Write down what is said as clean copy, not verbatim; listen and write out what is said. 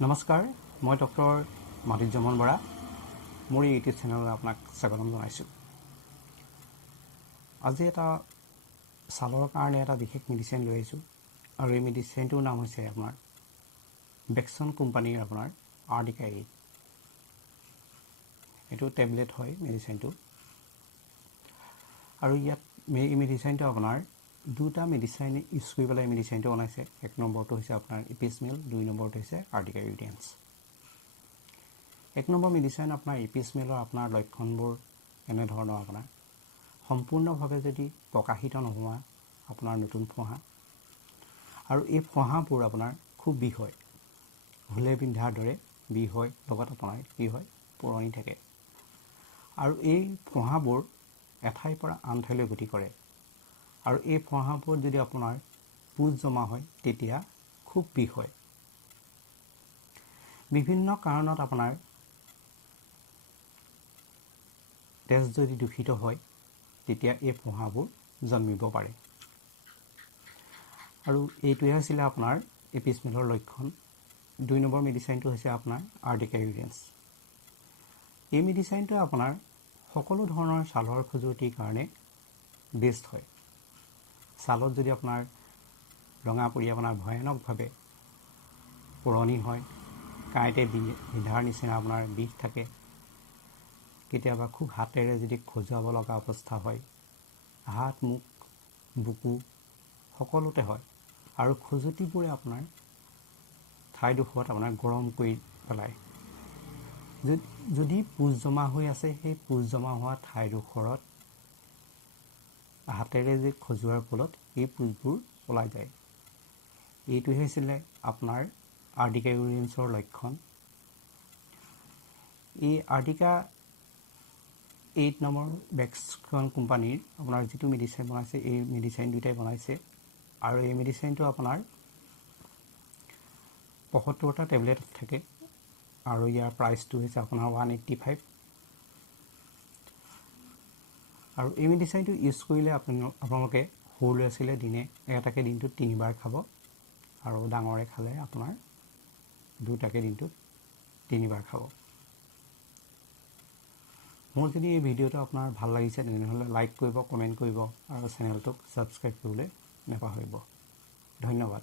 নমস্কাৰ, মই ডক্টৰ মাধুৰ্যমন বৰা। মোৰ এই ইউটিউব চেনেললৈ আপোনাক স্বাগতম জনাইছোঁ। আজি এটা ছালৰ কাৰণে এটা বিশেষ মেডিচিন লৈ আহিছোঁ আৰু এই মেডিচিনটোৰ নাম হৈছে আপোনাৰ বেকচন কোম্পানীৰ আপোনাৰ আৰ্টিকা 8। এইটো টেবলেট হয় মেডিচিনটো। আৰু ইয়াত এই মেডিচিনটো আপোনাৰ দুটা মেডিচিন ইউজ কৰি পেলাই মেডিচিনটো বনাইছে। এক নম্বৰটো হৈছে আপোনাৰ ইপিছমিল, 2 নম্বৰটো হৈছে আৰ্টিকা ইউডিয়েন্স। 1 নম্বৰ মেডিচিন আপোনাৰ ইপিছমিলৰ আপোনাৰ লক্ষণবোৰ এনেধৰণৰ আপোনাৰ সম্পূৰ্ণভাৱে যদি প্ৰকাশিত নোহোৱা আপোনাৰ নতুন ফোঁহা, আৰু এই ফোঁহাবোৰ আপোনাৰ খুব বিষ হয়, হুলে পিন্ধাৰ দৰে বিষ হয়, লগত আপোনাৰ কি হয় পুৰণি থাকে। আৰু এই ফোঁহাবোৰ এঠাইৰ পৰা আন ঠাইলৈ গতি কৰে। আৰু এই ফোঁহাবোৰত যদি আপোনাৰ পুঁজ জমা হয় তেতিয়া খুব বিষ হয়। বিভিন্ন কাৰণত আপোনাৰ তেজ যদি দূষিত হয় তেতিয়া এই ফোঁহাবোৰ জন্মিব পাৰে। আৰু এইটোৱে হৈছিলে আপোনাৰ ইপিছমিলৰ লক্ষণ। 2 নম্বৰ মেডিচিনটো হৈছে আপোনাৰ আৰ্টিকা ইউডিয়েন্স। এই মেডিচিনটো আপোনাৰ সকলো ধৰণৰ ছালৰ খজুৱতিৰ কাৰণে বেষ্ট হয়। ছালত যদি আপোনাৰ ৰঙা পৰি আপোনাৰ ভয়ানকভাৱে পুৰণি হয়, কাঁইতে বিন্ধাৰ নিচিনা আপোনাৰ বিষ থাকে, কেতিয়াবা খুব হাতেৰে যদি খজুৱাব লগা অৱস্থা হয়, হাত, মুখ, বুকু সকলোতে হয়। আৰু খজুৱতিবোৰে আপোনাৰ ঠাইডোখৰত আপোনাৰ গৰম কৰি পেলায়। যদি পুঁজ জমা হৈ আছে, সেই পুঁজ জমা হোৱা ঠাইডোখৰত হাতেৰে যে খজুৱাৰ ফলত এই পুঁজবোৰ ওলাই যায়। এইটোৱে হৈছিলে আপোনাৰ আৰ্টিকা ইউডিয়েন্সৰ লক্ষণ। এই আৰ্টিকা 8 নম্বৰ বেকচন কোম্পানীৰ আপোনাৰ যিটো মেডিচিন বনাইছে, এই মেডিচিন দুটাই বনাইছে। আৰু এই মেডিচিনটো আপোনাৰ 75টা টেবলেট থাকে আৰু ইয়াৰ প্ৰাইচটো হৈছে আপোনাৰ 185। আৰু এই মেডিচিনটো ইউজ কৰিলে আপোনালোকে সৰু ল'ৰা ছোৱালীয়ে দিনে এটাকে দিনটোত 3 বাৰ খাব, আৰু ডাঙৰে খালে আপোনাৰ 2টাকে দিনটোত 3 বাৰ খাব। মোৰ যদি এই ভিডিঅ'টো আপোনাৰ ভাল লাগিছে তেনেহ'লে লাইক কৰিব, কমেণ্ট কৰিব আৰু চেনেলটোক ছাবস্ক্ৰাইব কৰিবলৈ নাপাহৰিব। ধন্যবাদ।